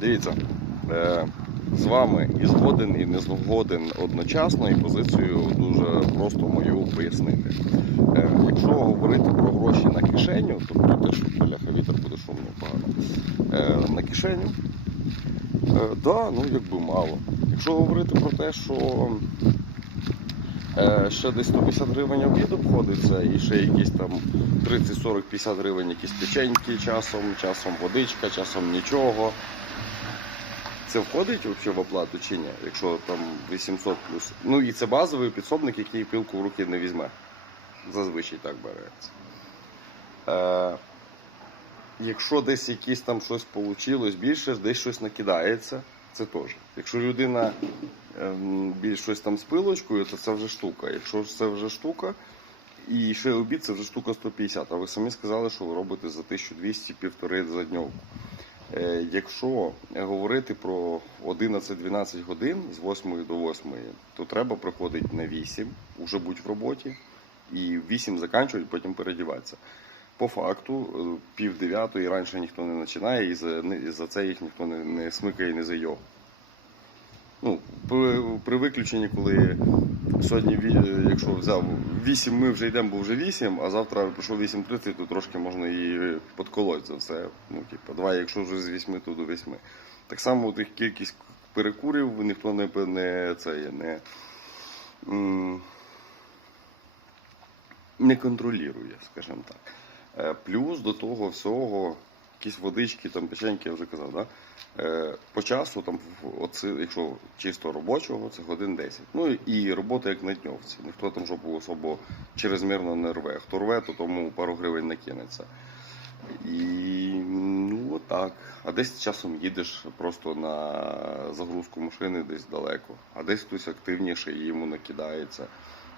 Дивіться, е, з вами і згоден, і не згоден одночасно, і позицію дуже просто мою пояснити. Е, якщо говорити про гроші на кишеню, тобто те, що бляха вітер буде шумно погано, е, на кишеню, да, ну якби мало. Якщо говорити про те, що ще десь 150 гривень обід обходиться, і ще якісь там 30, 40, 50 гривень якісь печеньки часом, часом водичка, часом нічого. Це входить взагалі в оплату чи ні? Якщо там 800 плюс. Ну і це базовий підсобник, який пілку в руки не візьме. Зазвичай так береться. Е, якщо десь якісь там щось вийшло більше, десь щось накидається, це теж. Якщо людина ем, більш щось там з пилочкою, то це вже штука. Якщо це вже штука, і ще обід це вже штука 150. А ви самі сказали, що ви робите за 1200 півтори за дньовку. Е, Якщо говорити про 11-12 годин з 8 до 8, то треба приходити на 8, уже будь в роботі, і 8 заканчувати, потім передіватися. По факту, е, пів дев'ятої раніше ніхто не починає, і за, і за це їх ніхто не, не смикає, не зайов. Ну, при, при виключенні, коли сьогодні, якщо взяв 8, ми вже йдемо, бо вже 8, а завтра прийшов 8.30, то трошки можна і подколоть за все. Ну, типу, давай, якщо вже з 8, то до 8. Так само тих кількість перекурів ніхто не, не, це, не, не контролює, скажімо так. Е, Плюс до того всього, якісь водички, там печеньки, я вже казав, да? Е, по часу, там, оце, якщо чисто робочого, це годин 10. Ну і робота як на дньовці. Ніхто там жопу особо чрезмірно не рве. Хто рве, то тому пару гривень накинеться. І ну отак. А десь часом їдеш просто на загрузку машини десь далеко, а десь хтось активніше і йому накидається.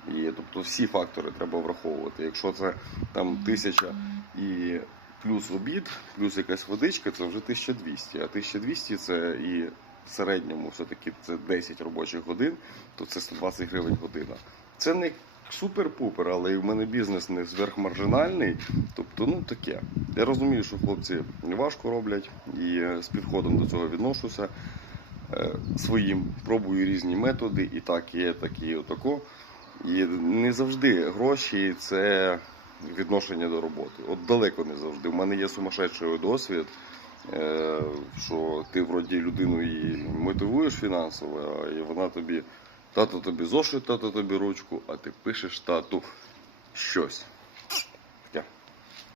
І тобто всі фактори треба враховувати. Якщо це там тисяча і плюс обід, плюс якась водичка, це вже 1200. А 1200 це і в середньому все-таки це 10 робочих годин, то це 120 гривень година. Це не супер-пупер, але і в мене бізнес не зверхмаржинальний. Тобто, ну таке. Я розумію, що хлопці важко роблять і е, з підходом до цього відношуся е, своїм. Пробую різні методи, і так є, так і отако. І не завжди гроші це відношення до роботи. От далеко не завжди. У мене є сумасшедший досвід, е, що ти вроді людину її мотивуєш фінансово, і вона тобі, тато тобі зошит, тато тобі ручку, а ти пишеш тату щось.